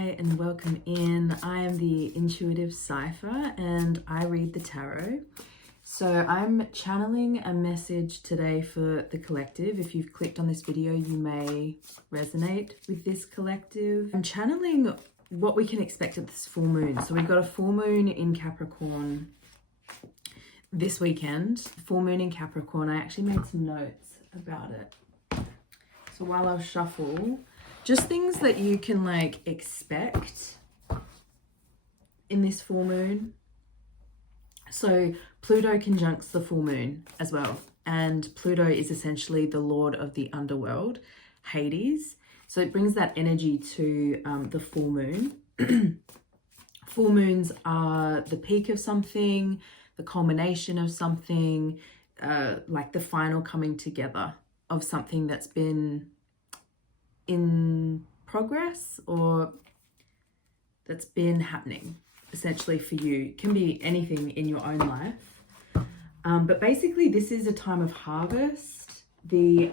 Hi and welcome in. I am the Intuitive Cipher and I read the tarot. So I'm channeling a message today for the collective. If you've clicked on this video, you may resonate with this collective. I'm channeling what we can expect at this full moon. So we've got a full moon in Capricorn this weekend. Full moon in Capricorn. I actually made some notes about it. So while I'll shuffle, just things that you can like expect in this full moon. So Pluto conjuncts the full moon as well. And Pluto is essentially the lord of the underworld, Hades. So it brings that energy to the full moon. Full moons are the peak of something, the culmination of something, like the final coming together of something that's been in progress or that's been happening essentially for you. It can be anything in your own life. But basically this is a time of harvest. The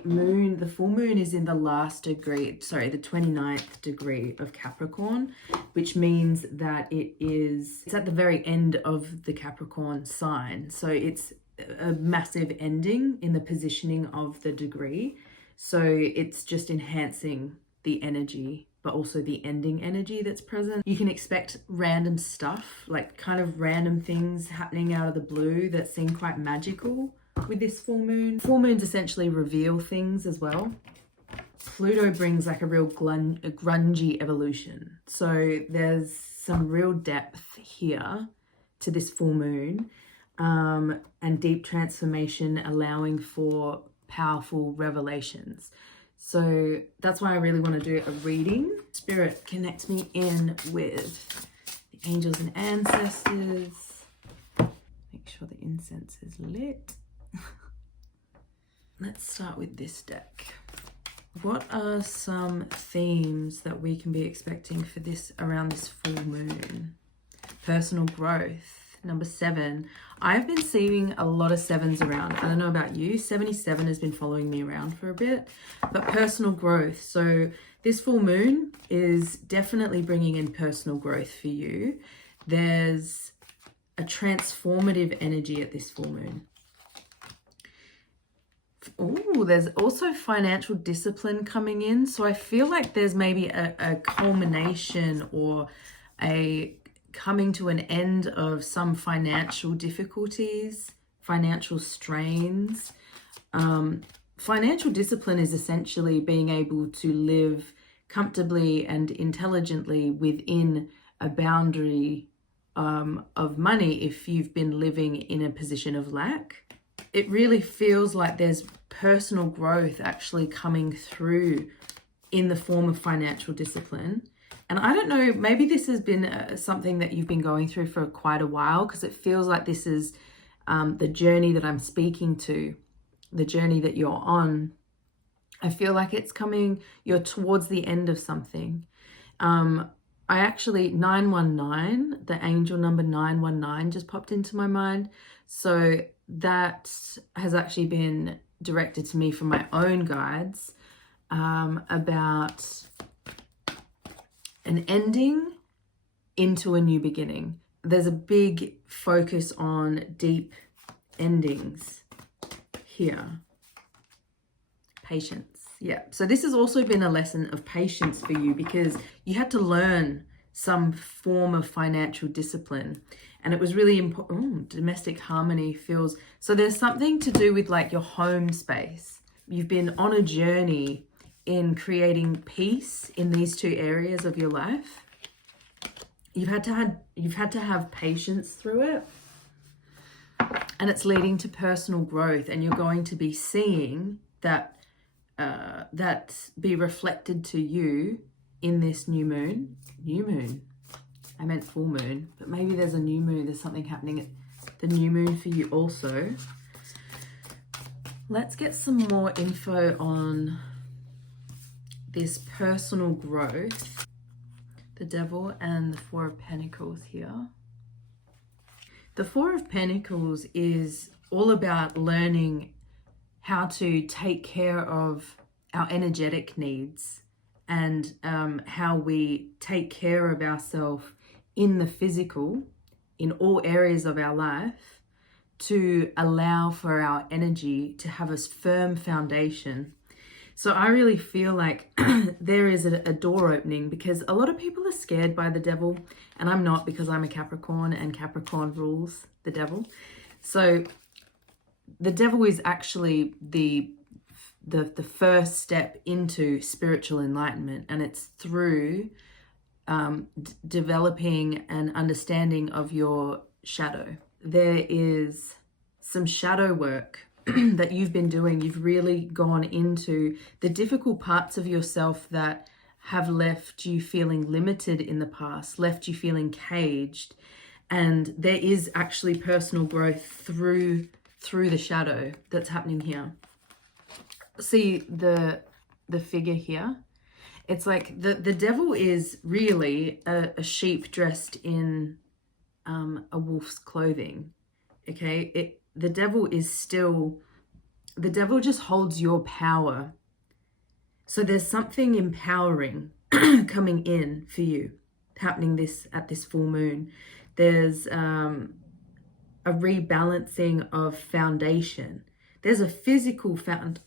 full moon is in the last degree, sorry, the 29th degree of Capricorn, which means that it's at the very end of the Capricorn sign. So it's a massive ending in the positioning of the degree. So it's just enhancing the energy, but also the ending energy that's present. You can expect random stuff, like kind of random things happening out of the blue that seem quite magical with this full moon. Full moons essentially reveal things as well. Pluto brings like a real grungy evolution. So there's some real depth here to this full moon, and deep transformation, allowing for powerful revelations. So that's why I really want to do a reading. Spirit, connect me in with the angels and ancestors. Make sure the incense is lit. Let's start with this deck. What are some themes that we can be expecting for this around this full moon? Personal growth. Number 7. I've been seeing a lot of 7s around. I don't know about you. 77 has been following me around for a bit. But personal growth. So this full moon is definitely bringing in personal growth for you. There's a transformative energy at this full moon. Oh, there's also financial discipline coming in. So I feel like there's maybe a culmination or a coming to an end of some financial difficulties, financial strains. Financial discipline is essentially being able to live comfortably and intelligently within a boundary of money if you've been living in a position of lack. It really feels like there's personal growth actually coming through in the form of financial discipline. And I don't know, maybe this has been something that you've been going through for quite a while, because it feels like this is the journey that I'm speaking to, the journey that you're on. I feel like it's coming, you're towards the end of something. I actually, 919, the angel number 919 just popped into my mind. So that has actually been directed to me from my own guides about an ending into a new beginning. There's a big focus on deep endings here. Patience. Yeah. So this has also been a lesson of patience for you, because you had to learn some form of financial discipline. And it was really important. Domestic harmony feels... So there's something to do with like your home space. You've been on a journey in creating peace in these two areas of your life. You've had to have patience through it, and it's leading to personal growth, and you're going to be seeing that be reflected to you in this new moon. I meant full moon, but maybe there's a new moon. There's something happening at the new moon for you also. Let's get some more info on this personal growth. The Devil and the Four of Pentacles here. The Four of Pentacles is all about learning how to take care of our energetic needs and how we take care of ourselves in the physical, in all areas of our life, to allow for our energy to have a firm foundation. So I really feel like there is a door opening, because a lot of people are scared by the devil, and I'm not, because I'm a Capricorn and Capricorn rules the devil. So the devil is actually the first step into spiritual enlightenment, and it's through developing an understanding of your shadow. There is some shadow work that you've been doing. You've really gone into the difficult parts of yourself that have left you feeling limited in the past, left you feeling caged, and there is actually personal growth through the shadow that's happening here. See the figure here? It's like the devil is really a sheep dressed in a wolf's clothing. Okay, the devil just holds your power. So there's something empowering coming in for you, happening at this full moon. There's a rebalancing of foundation. There's a physical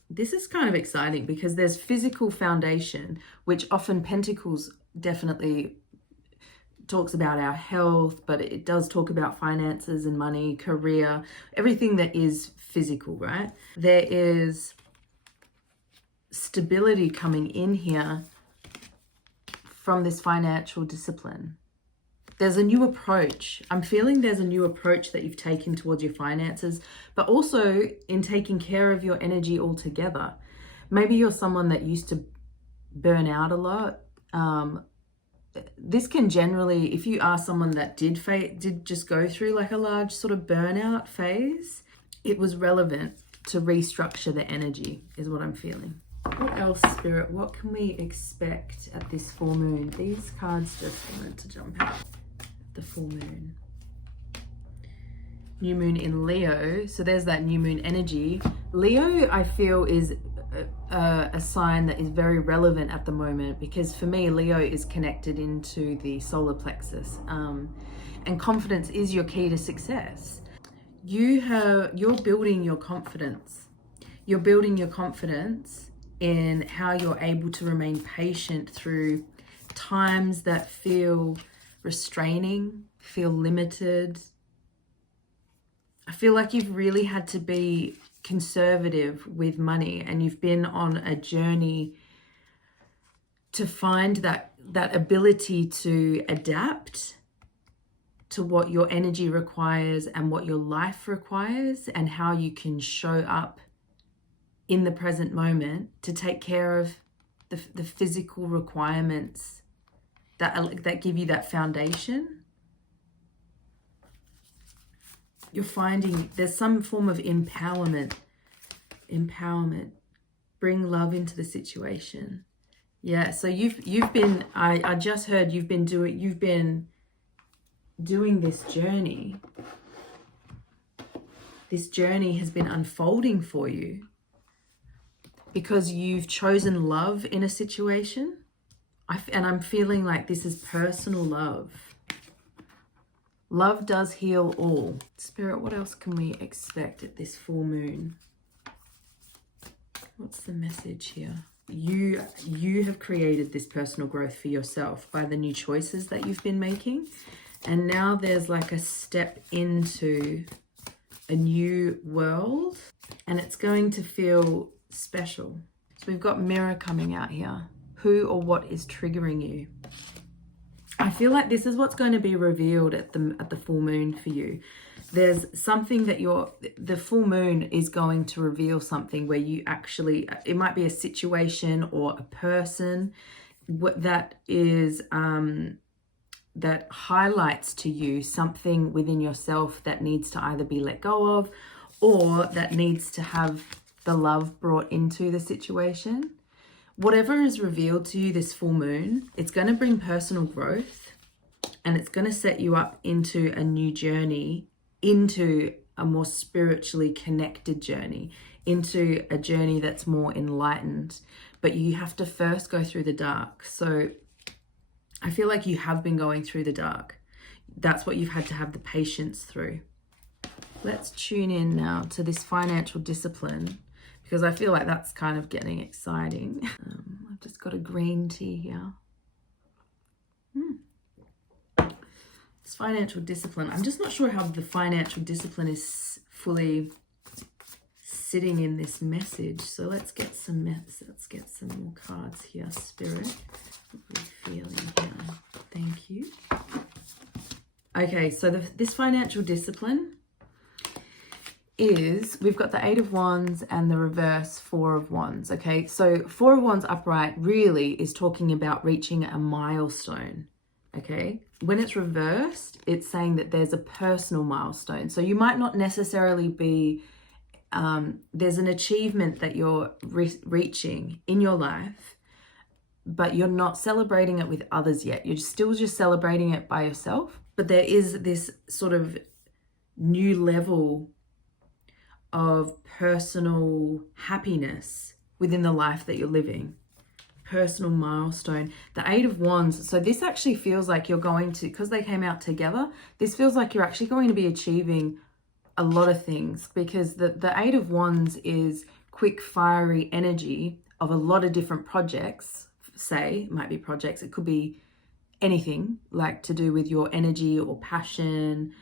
this is kind of exciting, because there's physical foundation, which often Pentacles definitely talks about our health, but it does talk about finances and money, career, everything that is physical, right? There is stability coming in here from this financial discipline. There's a new approach. I'm feeling there's a new approach that you've taken towards your finances, but also in taking care of your energy altogether. Maybe you're someone that used to burn out a lot. This can generally, if you are someone that did just go through like a large sort of burnout phase, it was relevant to restructure the energy, is what I'm feeling. What else, Spirit? What can we expect at this full moon? These cards just wanted to jump out. The full moon. New moon in Leo. So there's that new moon energy. Leo, I feel, is a sign that is very relevant at the moment, because for me, Leo is connected into the solar plexus, and confidence is your key to success. You're building your confidence. You're building your confidence in how you're able to remain patient through times that feel restraining, feel limited. I feel like you've really had to be conservative with money, and you've been on a journey to find that ability to adapt to what your energy requires and what your life requires, and how you can show up in the present moment to take care of the physical requirements that give you that foundation. You're finding there's some form of empowerment. Bring love into the situation. Yeah, so you've been, I just heard you've been doing this journey. This journey has been unfolding for you because you've chosen love in a situation. And I'm feeling like this is personal love. Love does heal all. Spirit, what else can we expect at this full moon? What's the message here? You have created this personal growth for yourself by the new choices that you've been making. And now there's like a step into a new world, and it's going to feel special. So we've got mirror coming out here. Who or what is triggering you? I feel like this is what's going to be revealed at the full moon for you. There's something that the full moon is going to reveal something where you actually, it might be a situation or a person that is, that highlights to you something within yourself that needs to either be let go of, or that needs to have the love brought into the situation. Whatever is revealed to you this full moon, it's going to bring personal growth, and it's going to set you up into a new journey, into a more spiritually connected journey, into a journey that's more enlightened. but you have to first go through the dark. So I feel like you have been going through the dark. That's what you've had to have the patience through. Let's tune in now to this financial discipline, because I feel like that's kind of getting exciting. I've just got a green tea here. This financial discipline. I'm just not sure how the financial discipline is fully sitting in this message. So let's get some more cards here, Spirit. What are we feeling here? Thank you. Okay, so this financial discipline is, we've got the 8 of Wands and the reverse 4 of Wands. Okay, so 4 of Wands upright really is talking about reaching a milestone. Okay, when it's reversed, it's saying that there's a personal milestone. So you might not necessarily be, there's an achievement that you're reaching in your life, but you're not celebrating it with others yet. You're still just celebrating it by yourself. But there is this sort of new level of personal happiness within the life that you're living. Personal milestone. The 8 of Wands. So this actually feels like you're going to, because they came out together, this feels like you're actually going to be achieving a lot of things, because the 8 of Wands is quick, fiery energy of a lot of different projects. Say, it might be projects, it could be anything like to do with your energy or passion.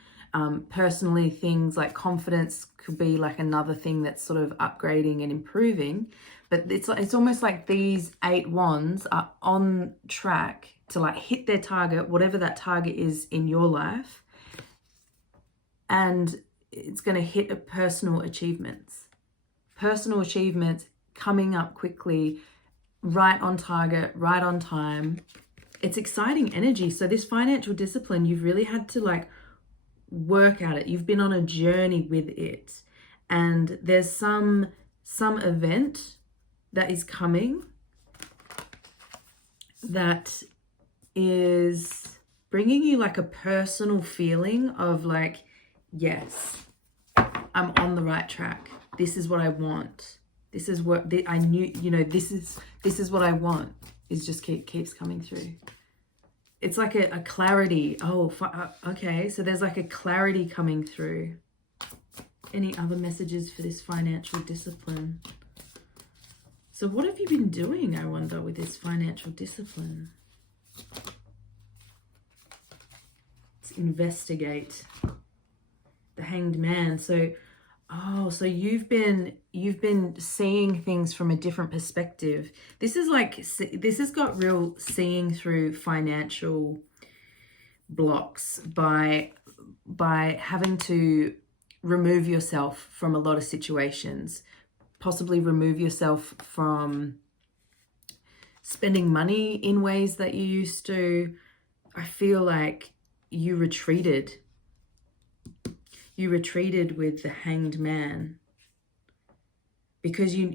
Personally, things like confidence could be like another thing that's sort of upgrading and improving. But it's almost like these 8 wands are on track to like hit their target, whatever that target is in your life, and it's going to hit a personal achievements coming up quickly, right on target, right on time. It's exciting energy. So this financial discipline, you've really had to like work at it. You've been on a journey with it, and there's some event that is coming that is bringing you like a personal feeling of like, yes, I'm on the right track. This is what I want. This is what I knew, you know, this is what I want. Is just keeps coming through. It's like a clarity. Oh, okay. So there's like a clarity coming through. Any other messages for this financial discipline? So what have you been doing, I wonder, with this financial discipline? Let's investigate. The Hanged Man. So, so you've been seeing things from a different perspective. This has got real seeing through financial blocks by having to remove yourself from a lot of situations, possibly remove yourself from spending money in ways that you used to. I feel like you retreated with the Hanged Man because you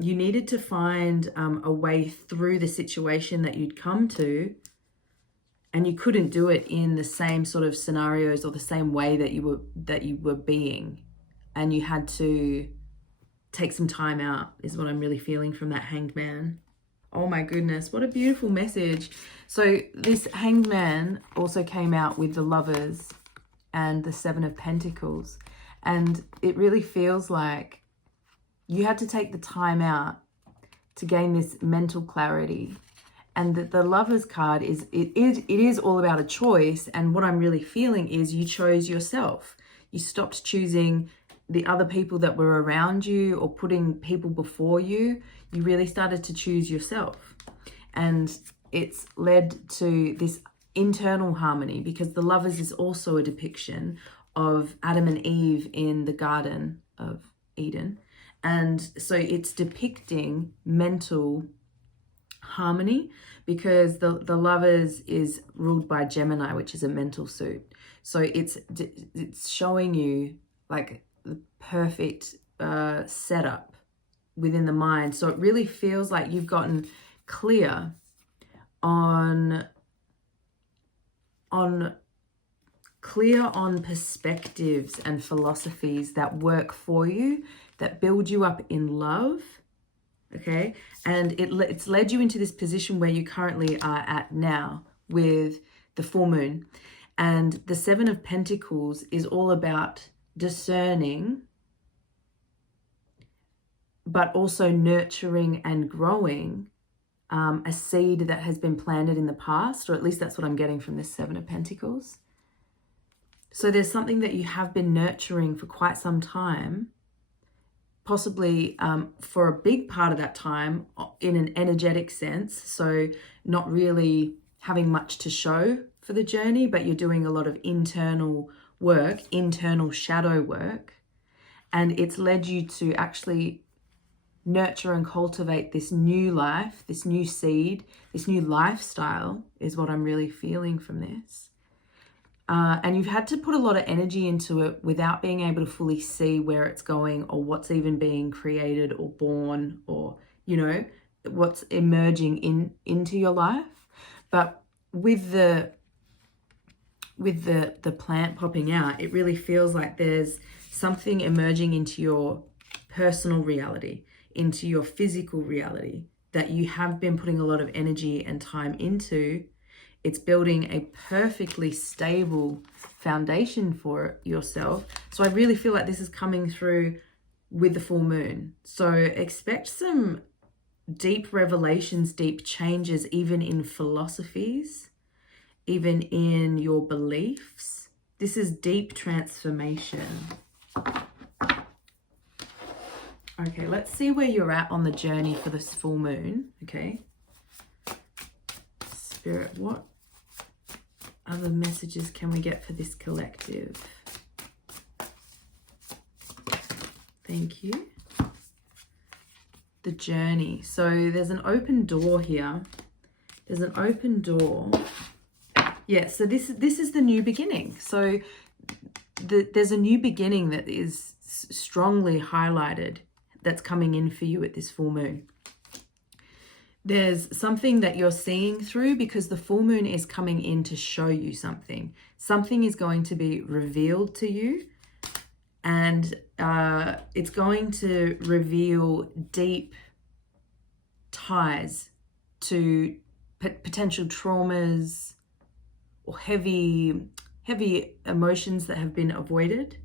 needed to find a way through the situation that you'd come to, and you couldn't do it in the same sort of scenarios or the same way that you were being, and you had to take some time out, is what I'm really feeling from that Hanged Man. Oh my goodness, what a beautiful message. So this Hanged Man also came out with the Lovers and the 7 of Pentacles, and it really feels like you had to take the time out to gain this mental clarity. And the Lovers card it is all about a choice, and what I'm really feeling is you chose yourself. You stopped choosing the other people that were around you or putting people before you. You really started to choose yourself, and it's led to this internal harmony, because the Lovers is also a depiction of Adam and Eve in the Garden of Eden, and so it's depicting mental harmony, because the Lovers is ruled by Gemini, which is a mental suit. So it's showing you like the perfect setup within the mind. So it really feels like you've gotten clear on perspectives and philosophies that work for you, that build you up in love. okay? And it's led you into this position where you currently are at now with the full moon. And the Seven of Pentacles is all about discerning, but also nurturing and growing a seed that has been planted in the past, or at least that's what I'm getting from this Seven of Pentacles. So there's something that you have been nurturing for quite some time, possibly for a big part of that time in an energetic sense. So not really having much to show for the journey, but you're doing a lot of internal work, internal shadow work. And it's led you to actually nurture and cultivate this new life, this new seed, this new lifestyle is what I'm really feeling from this. And you've had to put a lot of energy into it without being able to fully see where it's going or what's even being created or born or, you know, what's emerging into your life. But with the plant popping out, it really feels like there's something emerging into your personal reality, into your physical reality that you have been putting a lot of energy and time into. It's building a perfectly stable foundation for yourself. So I really feel like this is coming through with the full moon. So expect some deep revelations, deep changes, even in philosophies, even in your beliefs. This is deep transformation. Okay, let's see where you're at on the journey for this full moon, okay? Spirit, what other messages can we get for this collective? Thank you. The journey. So there's an open door here. There's an open door. Yeah, so this is the new beginning. So there's a new beginning that is strongly highlighted that's coming in for you at this full moon. There's something that you're seeing through because the full moon is coming in to show you something. Something is going to be revealed to you, and it's going to reveal deep ties to potential traumas or heavy emotions that have been avoided.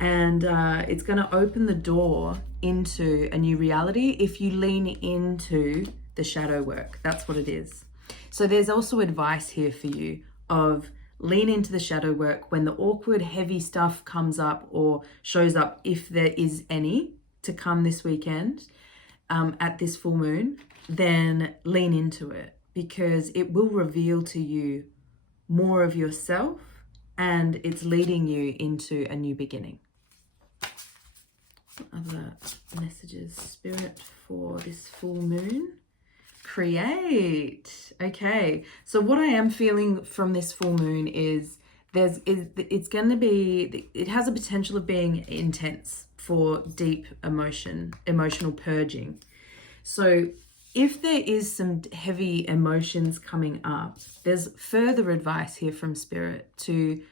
And it's going to open the door into a new reality if you lean into the shadow work. That's what it is. So there's also advice here for you of lean into the shadow work when the awkward, heavy stuff comes up or shows up, if there is any to come this weekend at this full moon, then lean into it because it will reveal to you more of yourself and it's leading you into a new beginning. Other messages, Spirit, for this full moon? Create. Okay, so what I am feeling from this full moon is it's going to be, it has a potential of being intense for deep emotional purging. So if there is some heavy emotions coming up, there's further advice here from Spirit to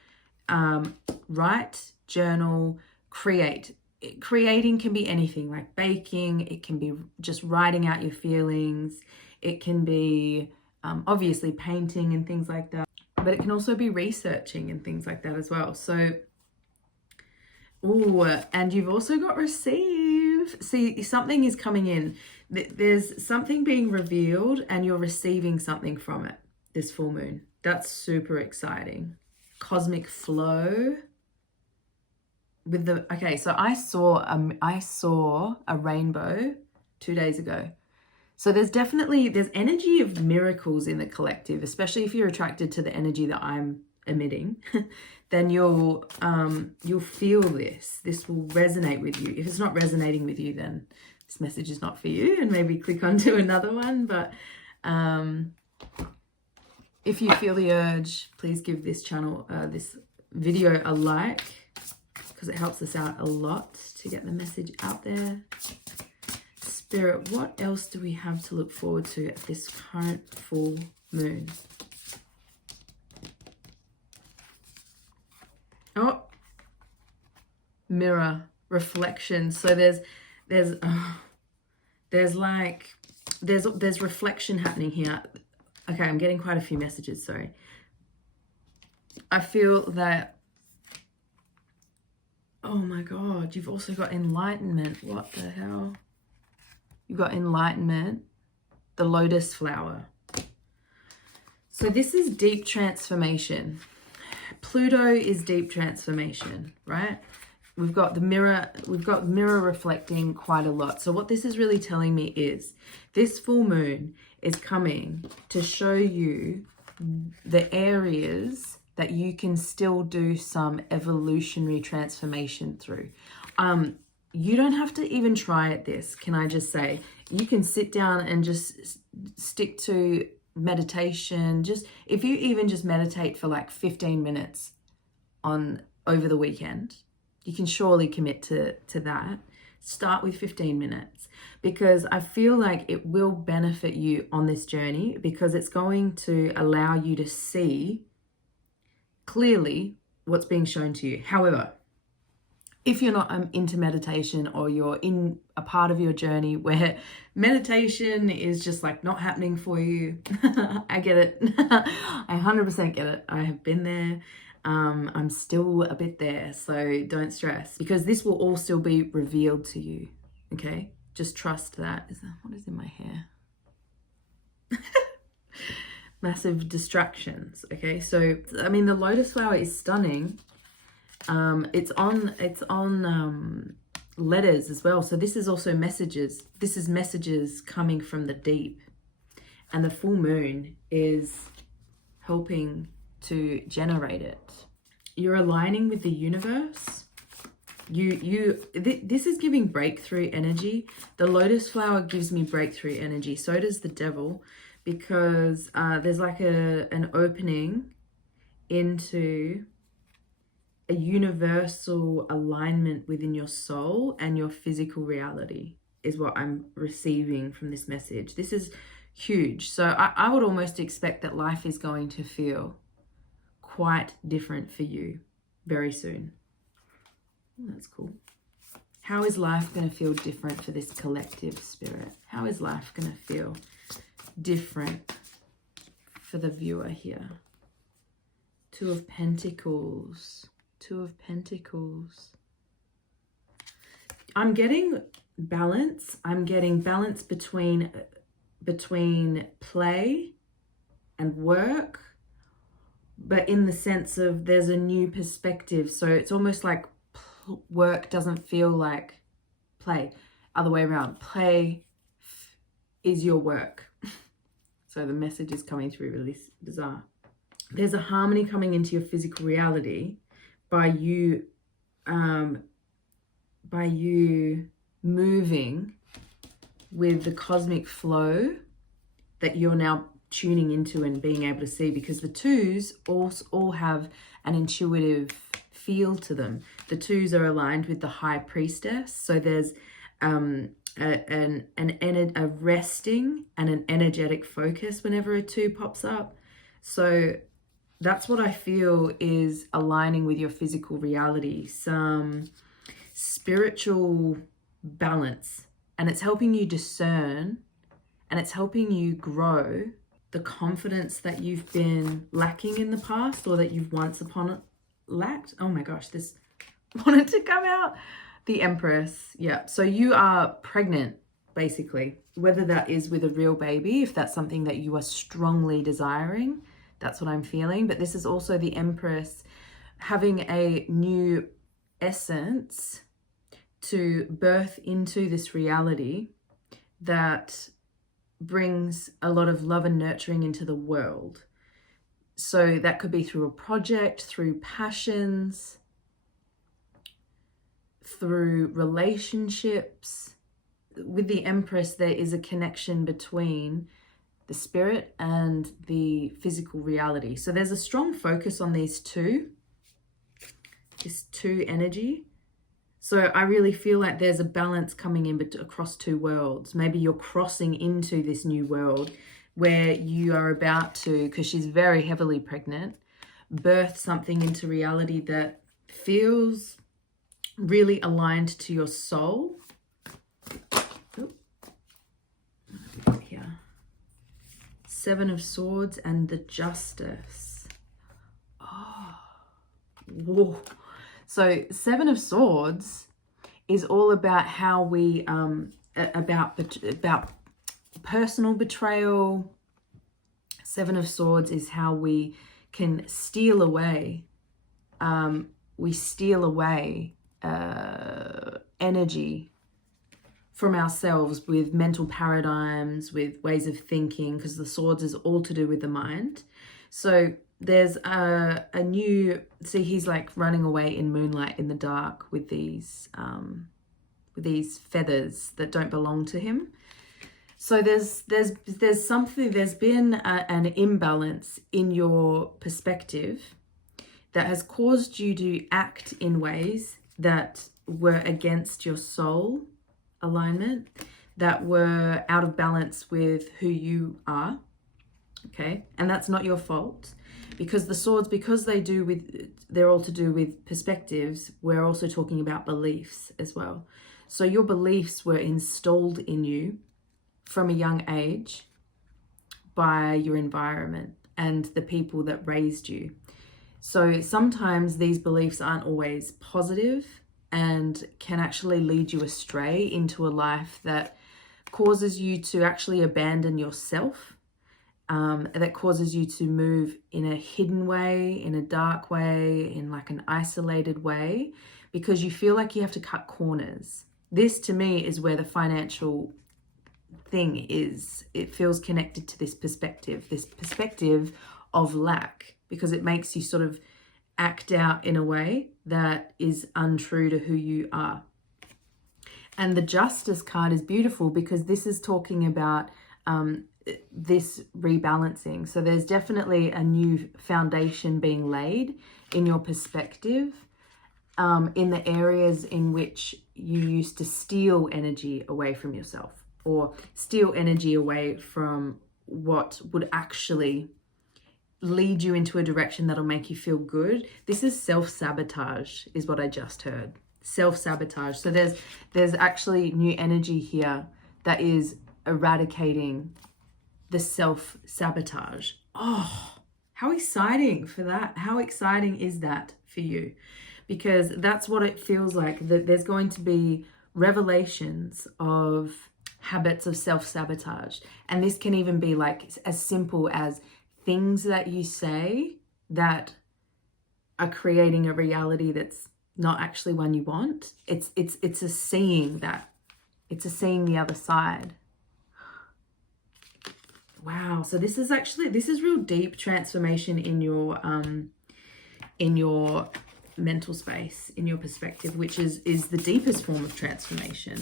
write, journal, create. Creating can be anything, like baking. It can be just writing out your feelings. It can be obviously painting and things like that, but it can also be researching and things like that as well. So, and you've also got receive. See, something is coming in. There's something being revealed and you're receiving something from it this full moon. That's super exciting. Cosmic flow. With the, okay, so I saw a rainbow 2 days ago. So there's energy of miracles in the collective, especially if you're attracted to the energy that I'm emitting, then you'll feel this. This will resonate with you. If it's not resonating with you, then this message is not for you, and maybe click onto another one. But if you feel the urge, please give this channel, this video a like, because it helps us out a lot to get the message out there. Spirit, what else do we have to look forward to at this current full moon? Oh, mirror, reflection. So there's There's like, there's reflection happening here. Okay, I'm getting quite a few messages, sorry. I feel that, oh my God, you've also got enlightenment. What the hell? You've got enlightenment, the lotus flower. So this is deep transformation. Pluto is deep transformation, right? We've got the mirror reflecting quite a lot. So what this is really telling me is this full moon is coming to show you the areas that you can still do some evolutionary transformation through. You don't have to even try at this, can I just say. You can sit down and just stick to meditation. Just if you even just meditate for like 15 minutes over the weekend, you can surely commit to that. Start with 15 minutes, because I feel like it will benefit you on this journey, because it's going to allow you to see clearly what's being shown to you. However, if you're not into meditation, or you're in a part of your journey where meditation is just like not happening for you, I get it. I 100% get it. I have been there. I'm still a bit there, so don't stress, because this will all still be revealed to you. Okay, just trust that. What is in my hair? Massive distractions. Okay, so I mean, the lotus flower is stunning. It's on letters as well. So this is also messages. This is messages coming from the deep, and the full moon is helping to generate it. You're aligning with the universe. This is giving breakthrough energy. The lotus flower gives me breakthrough energy. So does the devil, because there's like an opening into a universal alignment within your soul and your physical reality is what I'm receiving from this message. This is huge. So I would almost expect that life is going to feel quite different for you very soon. Oh, that's cool. How is life going to feel different for this collective spirit? How is life going to feel different for the viewer here? Two of Pentacles. Two of Pentacles. I'm getting balance. I'm getting balance between play and work, but in the sense of there's a new perspective. So it's almost like work doesn't feel like play. Other way around. Play is your work. So the message is coming through really bizarre. There's a harmony coming into your physical reality by you moving with the cosmic flow that you're now tuning into and being able to see, because the twos all have an intuitive feel to them. The twos are aligned with the high priestess, so there's a resting and an energetic focus whenever a two pops up. So that's what I feel is aligning with your physical reality, some spiritual balance, and it's helping you discern, and it's helping you grow the confidence that you've been lacking in the past, or that you've once upon lacked. Oh my gosh, this wanted to come out. The Empress. Yeah, so you are pregnant, basically, whether that is with a real baby, if that's something that you are strongly desiring. That's what I'm feeling. But this is also the Empress having a new essence to birth into this reality that brings a lot of love and nurturing into the world. So that could be through a project, through passions, through relationships. With the Empress, there is a connection between the spirit and the physical reality. So there's a strong focus on these two, this two energy. So I really feel like there's a balance coming in across two worlds. Maybe you're crossing into this new world where you are about to, because she's very heavily pregnant, birth something into reality that feels really aligned to your soul. Seven of Swords and the Justice. Oh, whoa. So Seven of Swords is all about how we, about personal betrayal. Seven of Swords is how we can steal away. We steal away energy from ourselves with mental paradigms, with ways of thinking, because the swords is all to do with the mind. So there's a new, see, he's like running away in moonlight in the dark with these feathers that don't belong to him. So there's something, there's been an imbalance in your perspective that has caused you to act in ways that were against your soul alignment, that were out of balance with who you are, okay? And that's not your fault, because the swords, because they're all to do with perspectives, we're also talking about beliefs as well. So your beliefs were installed in you from a young age by your environment and the people that raised you. So sometimes these beliefs aren't always positive and can actually lead you astray into a life that causes you to actually abandon yourself, that causes you to move in a hidden way, in a dark way, in like an isolated way, because you feel like you have to cut corners. This to me is where the financial thing is. It feels connected to this perspective of lack, because it makes you sort of act out in a way that is untrue to who you are. And the Justice card is beautiful because this is talking about this rebalancing. So there's definitely a new foundation being laid in your perspective, in the areas in which you used to steal energy away from yourself, or steal energy away from what would actually lead you into a direction that'll make you feel good. This is self-sabotage, is what I just heard. Self-sabotage. So there's actually new energy here that is eradicating the self-sabotage. Oh, how exciting for that. How exciting is that for you? Because that's what it feels like, that there's going to be revelations of habits of self-sabotage. And this can even be like as simple as things that you say that are creating a reality that's not actually one you want. It's a seeing that. It's a seeing the other side. Wow. So this is real deep transformation in your mental space, in your perspective, which is the deepest form of transformation.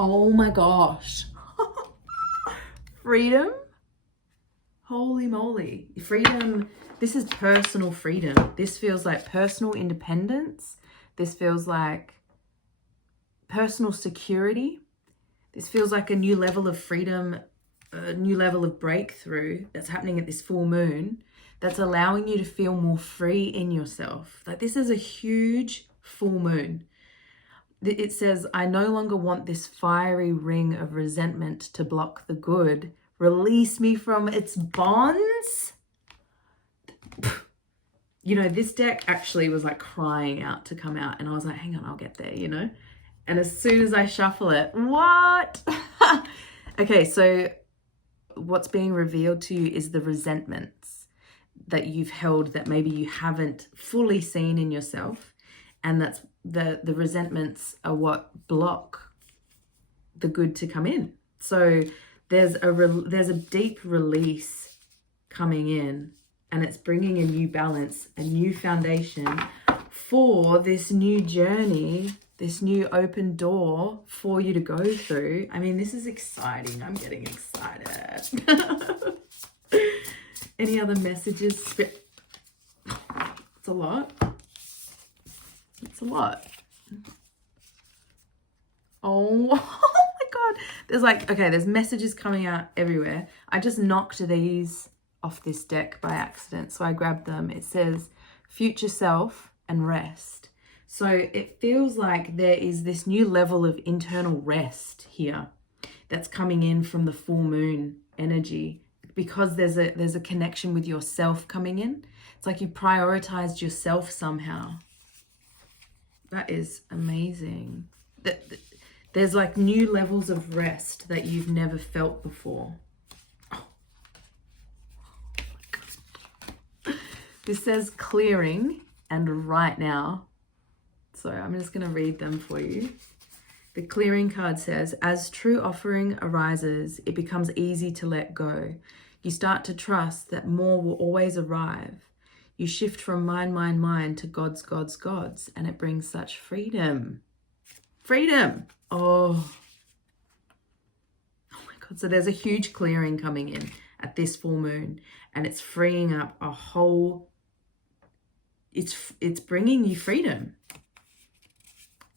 Oh my gosh. Freedom. Holy moly. Freedom. This is personal freedom. This feels like personal independence. This feels like personal security. This feels like a new level of freedom, a new level of breakthrough that's happening at this full moon, that's allowing you to feel more free in yourself. Like, this is a huge full moon. It says, I no longer want this fiery ring of resentment to block the good. Release me from its bonds. You know, this deck actually was like crying out to come out, and I was like, hang on, I'll get there, you know? And as soon as I shuffle it, what? Okay, so what's being revealed to you is the resentments that you've held that maybe you haven't fully seen in yourself. And that's the resentments are what block the good to come in. So there's a deep release coming in, and it's bringing a new balance, a new foundation for this new journey, this new open door for you to go through. I mean, this is exciting. I'm getting excited. Any other messages? It's a lot. It's a lot. Oh my God. There's like, okay, there's messages coming out everywhere. I just knocked these off this deck by accident, so I grabbed them. It says future self and rest. So it feels like there is this new level of internal rest here that's coming in from the full moon energy, because there's a connection with yourself coming in. It's like you prioritized yourself somehow. That is amazing. There's like new levels of rest that you've never felt before. Oh. This says clearing and right now. So I'm just going to read them for you. The clearing card says, as true offering arises, it becomes easy to let go. You start to trust that more will always arrive. You shift from mine to God's, and it brings such freedom. Freedom. Oh my God. So there's a huge clearing coming in at this full moon, and it's freeing up a whole, it's bringing you freedom.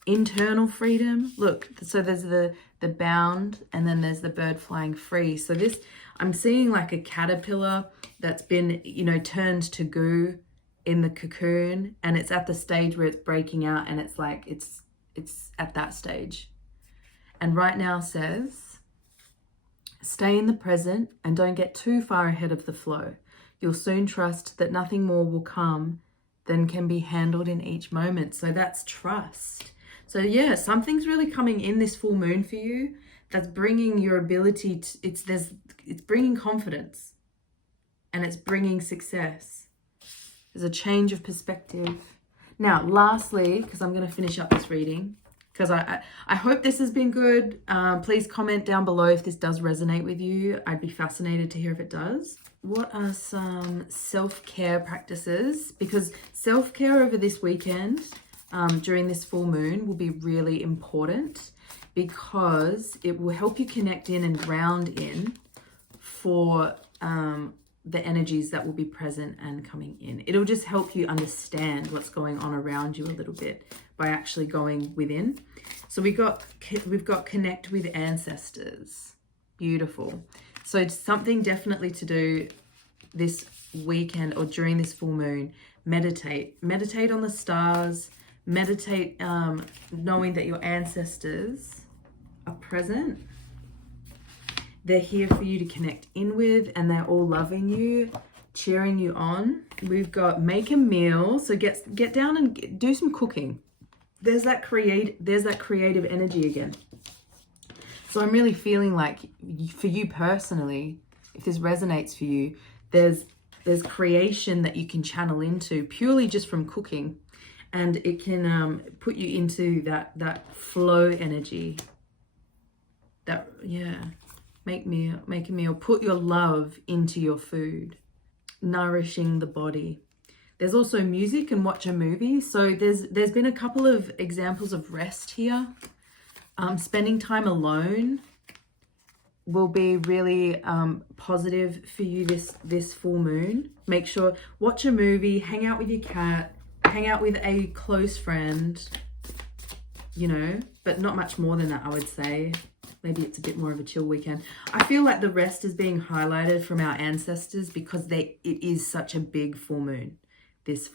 Internal freedom. Look, so there's the bound, and then there's the bird flying free. So this, I'm seeing like a caterpillar that's been, you know, turned to goo in the cocoon, and it's at the stage where it's breaking out, and it's like it's at that stage. And right now says, stay in the present and don't get too far ahead of the flow. You'll soon trust that nothing more will come than can be handled in each moment. So that's trust. So yeah, something's really coming in this full moon for you that's bringing your ability to, it's bringing confidence, and it's bringing success. There's a change of perspective. Now, lastly, because I'm going to finish up this reading, because I hope this has been good. Please comment down below if this does resonate with you. I'd be fascinated to hear if it does. What are some self-care practices? Because self-care over this weekend, during this full moon, will be really important, because it will help you connect in and ground in for the energies that will be present and coming in. It'll just help you understand what's going on around you a little bit by actually going within. So we've got connect with ancestors. Beautiful. So it's something definitely to do this weekend or during this full moon. Meditate on the stars. Meditate knowing that your ancestors are present. They're here for you to connect in with, and they're all loving you, cheering you on. We've got make a meal. So get down and do some cooking. There's that creative energy again. So I'm really feeling like, for you personally, if this resonates for you, there's creation that you can channel into purely just from cooking, and it can put you into that flow energy. Make a meal, put your love into your food, nourishing the body. There's also music and watch a movie. So there's been a couple of examples of rest here. Spending time alone will be really positive for you this full moon. Make sure, watch a movie, hang out with your cat, hang out with a close friend, you know, but not much more than that, I would say. Maybe it's a bit more of a chill weekend. I feel like the rest is being highlighted from our ancestors because it is such a big full moon, this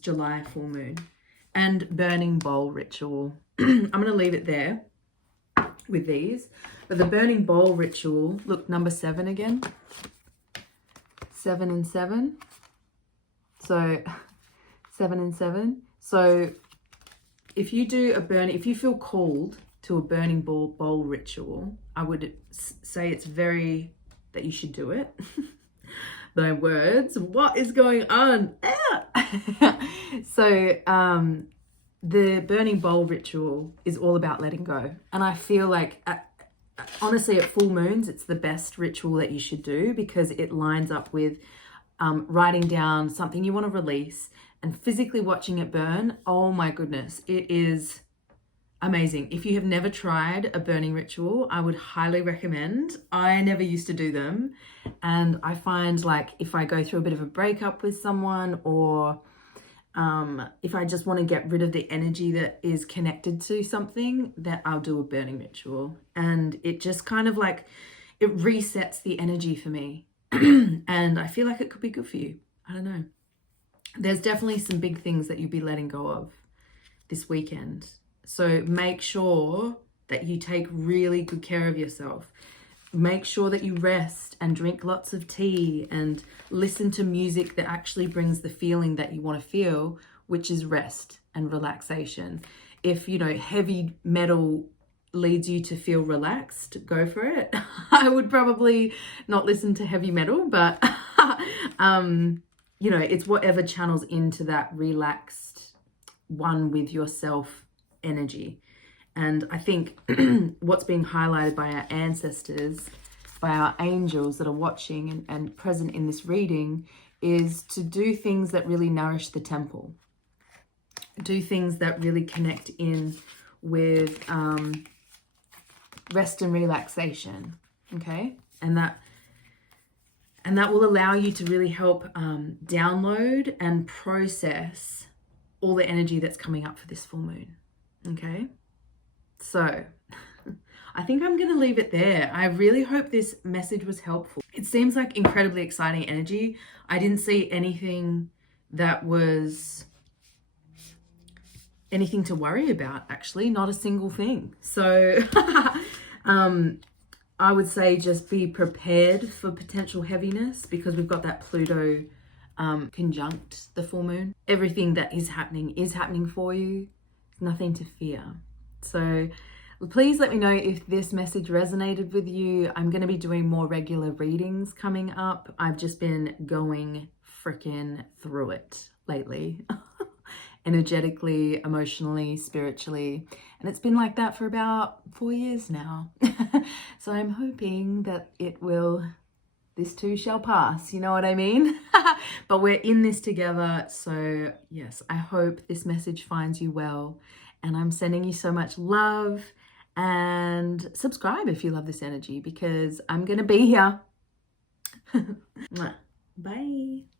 July full moon. And burning bowl ritual. I'm going to leave it there with these. But the burning bowl ritual, look, number 7 again. 7 and 7. So 7 and 7. So if you if you feel called to a burning bowl ritual, I would say that you should do it. My words, what is going on? So the burning bowl ritual is all about letting go. And I feel like, honestly, at full moons, it's the best ritual that you should do, because it lines up with writing down something you want to release and physically watching it burn. Oh my goodness, it is amazing. If you have never tried a burning ritual, I would highly recommend. I never used to do them, and I find, like, if I go through a bit of a breakup with someone, or if I just want to get rid of the energy that is connected to something, that I'll do a burning ritual, and it just kind of like, it resets the energy for me. And I feel like it could be good for you. I don't know. There's definitely some big things that you'll be letting go of this weekend. So make sure that you take really good care of yourself. make sure that you rest and drink lots of tea and listen to music that actually brings the feeling that you want to feel, which is rest and relaxation. If, you know, heavy metal leads you to feel relaxed, go for it. I would probably not listen to heavy metal, but you know, it's whatever channels into that relaxed, one with yourself energy. And I think what's being highlighted by our ancestors, by our angels that are watching and present in this reading, is to do things that really nourish the temple. Do things that really connect in with rest and relaxation, okay? And that will allow you to really help download and process all the energy that's coming up for this full moon, okay? So I think I'm going to leave it there. I really hope this message was helpful. It seems like incredibly exciting energy. I didn't see anything that was anything to worry about, actually, not a single thing. So I would say just be prepared for potential heaviness, because we've got that Pluto conjunct the full moon. Everything that is happening for you. Nothing to fear. So please let me know if this message resonated with you. I'm going to be doing more regular readings coming up. I've just been going freaking through it lately. Energetically, emotionally, spiritually. And it's been like that for about 4 years now. So I'm hoping that this too shall pass, you know what I mean? But we're in this together. So yes, I hope this message finds you well. And I'm sending you so much love, and subscribe if you love this energy, because I'm going to be here. Bye.